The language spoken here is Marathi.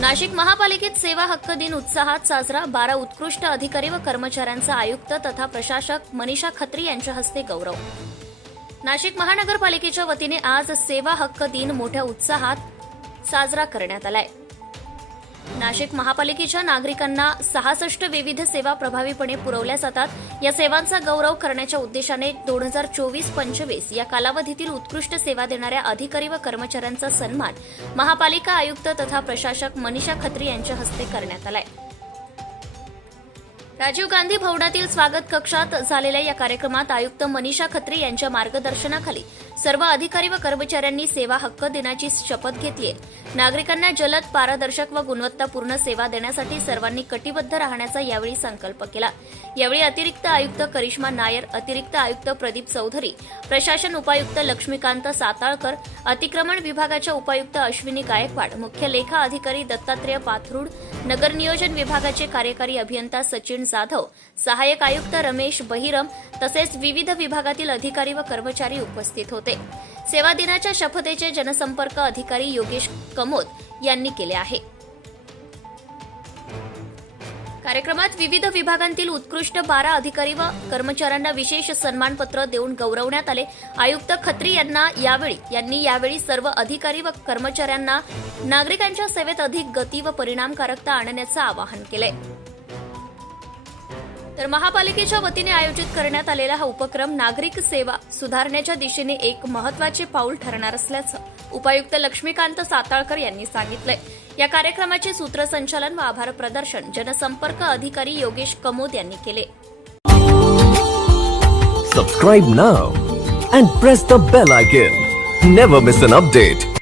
नाशिक महापालिकेत सेवा हक्क दिन उत्साहात साजरा बारा उत्कृष्ट अधिकारी व कर्मचाऱ्यांचा आयुक्त तथा प्रशासक मनीषा खत्री यांच्या हस्ते गौरव. नाशिक महानगरपालिकेच्या वतीने आज सेवा हक्क दिन मोठ्या उत्साहात साजरा करण्यात आलाय. नाशिक महापालिकेच्या नागरिकांना सहासष्ट विविध सेवा प्रभावीपणे पुरवल्या जातात. या सेवांचा गौरव करण्याच्या उद्देशाने दोन हजार चोवीस पंचवीस या कालावधीतील उत्कृष्ट सेवा देणाऱ्या अधिकारी व कर्मचाऱ्यांचा सन्मान महापालिका आयुक्त तथा प्रशासक मनीषा खत्री यांच्या हस्ते करण्यात आलाय. राजीव गांधी भवनातील स्वागत कक्षात झालेल्या या कार्यक्रमात आयुक्त मनीषा खत्री यांच्या मार्गदर्शनाखाली सर्व अधिकारी व कर्मचाऱ्यांनी सेवा हक्क दिनाची शपथ घेतली नागरिकांना जलद पारदर्शक व गुणवत्तापूर्ण सेवा देण्यासाठी सर्वांनी कटिबद्ध राहण्याचा यावेळी संकल्प केला. यावेळी अतिरिक्त आयुक्त करिश्मा नायर अतिरिक्त आयुक्त प्रदीप चौधरी प्रशासन उपायुक्त लक्ष्मीकांत साताळकर अतिक्रमण विभागाच्या उपायुक्त अश्विनी गायकवाड मुख्य लेखा अधिकारी दत्तात्रेय पाथरुड नगर नियोजन विभागाचे कार्यकारी अभियंता सचिन जाधव सहाय्यक आयुक्त रमेश बहिरम तसेच विविध विभागातील अधिकारी व कर्मचारी उपस्थित होते. सेवा दिनाच्या शपथेचे जनसंपर्क अधिकारी योगेश कमोद यांनी केले आहे. कार्यक्रमात विविध विभागांतील उत्कृष्ट बारा अधिकारी व कर्मचाऱ्यांना विशेष सन्मानपत्र देऊन गौरवण्यात आले. आयुक्त खत्री यांना यावेळी यांनी यावेळी सर्व अधिकारी व कर्मचाऱ्यांना नागरिकांच्या सेवेत अधिक गती व परिणामकारकता आणण्याचं आवाहन केलंय. तर महापालिकेच्या वतीने आयोजित करण्यात आलेला हा उपक्रम नागरिक सेवा सुधारण्याच्या दिशेने एक महत्त्वाचे पाऊल ठरणार असल्याचं उपायुक्त लक्ष्मीकांत साताळकर यांनी सांगितलंय. या कार्यक्रमाचे सूत्रसंचालन व आभार प्रदर्शन जनसंपर्क अधिकारी योगेश कमोद यांनी केले. Subscribe now and press the bell icon never miss an update